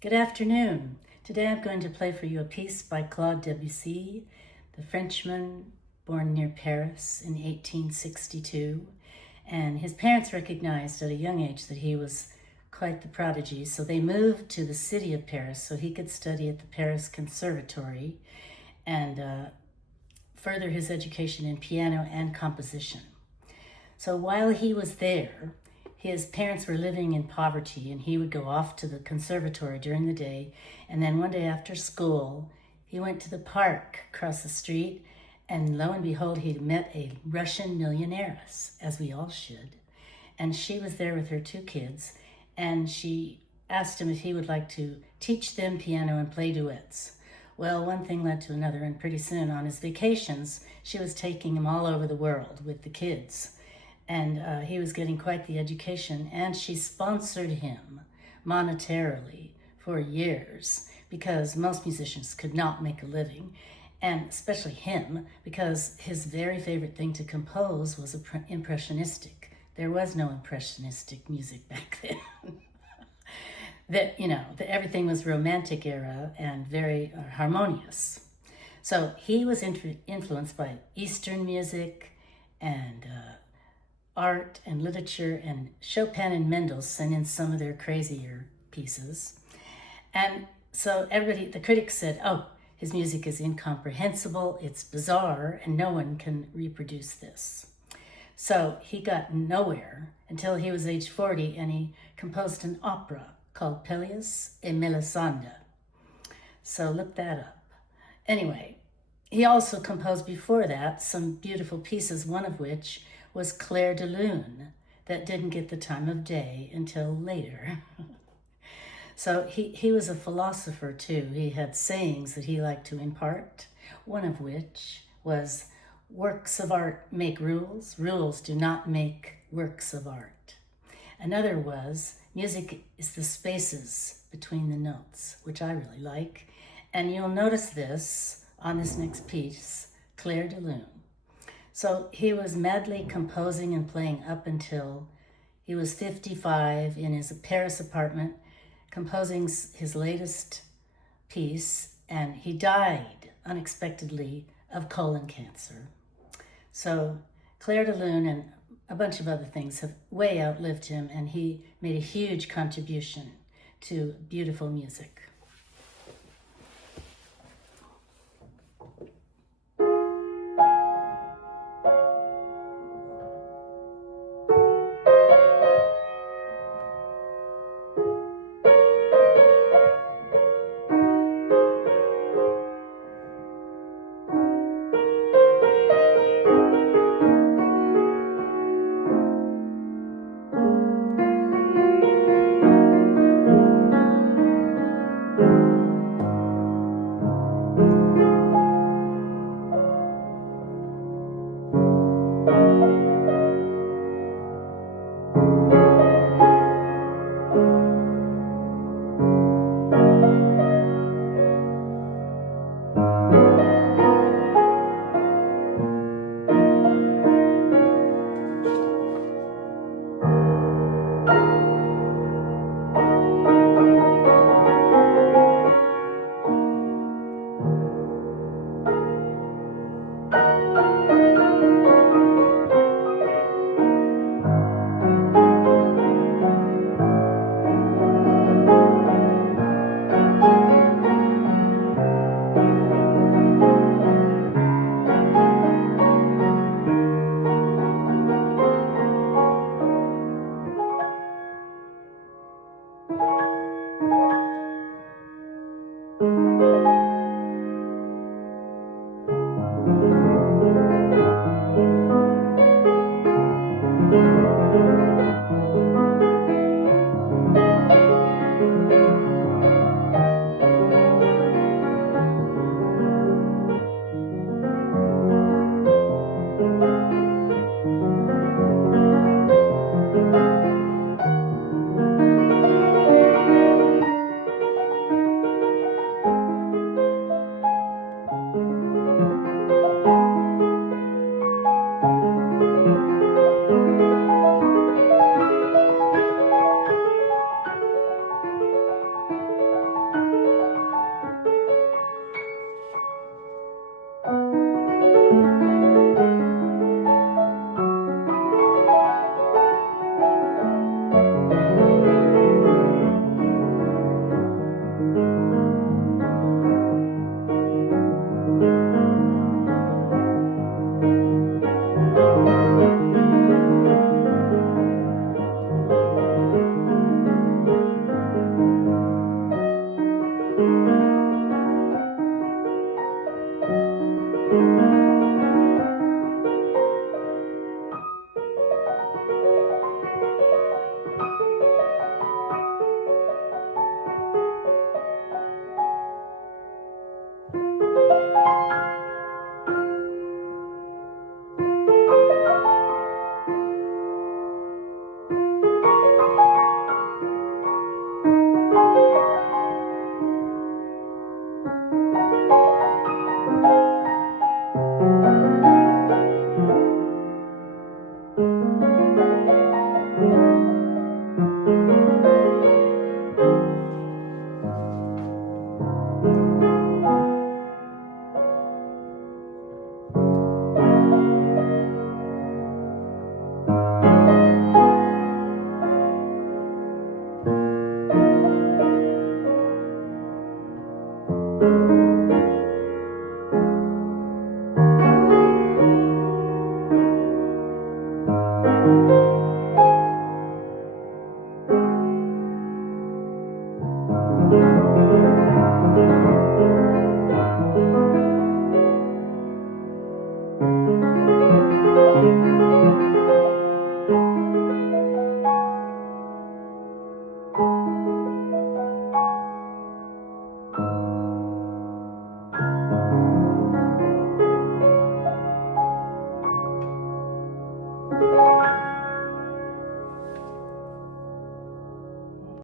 Good afternoon. Today I'm going to play for you a piece by Claude Debussy, the Frenchman born near Paris in 1862. And his parents recognized at a young age that he was quite the prodigy, so they moved to the city of Paris so he could study at the Paris Conservatory and further his education in piano and composition. So while he was there, his parents were living in poverty, and he would go off to the conservatory during the day, and then one day after school, he went to the park across the street, and lo and behold, he'd met a Russian millionairess, as we all should, and she was there with her two kids, and she asked him if he would like to teach them piano and play duets. Well, one thing led to another, and pretty soon on his vacations, she was taking him all over the world with the kids. And he was getting quite the education, and she sponsored him monetarily for years because most musicians could not make a living, and especially him, because his very favorite thing to compose was impressionistic. There was no impressionistic music back then. That everything was romantic era and very harmonious. So he was influenced by Eastern music and art and literature and Chopin and Mendelssohn in some of their crazier pieces. And so the critics said, oh, his music is incomprehensible, it's bizarre, and no one can reproduce this. So he got nowhere until he was age 40, and he composed an opera called Pelléas et Mélisande. So look that up. Anyway, he also composed before that some beautiful pieces, one of which was Clair de Lune, that didn't get the time of day until later. So he was a philosopher too. He had sayings that he liked to impart, one of which was, works of art make rules, rules do not make works of art. Another was, music is the spaces between the notes, which I really like. And you'll notice this on this next piece, Clair de Lune. So he was madly composing and playing up until he was 55 in his Paris apartment, composing his latest piece, and he died unexpectedly of colon cancer. So Clair de Lune and a bunch of other things have way outlived him, and he made a huge contribution to beautiful music.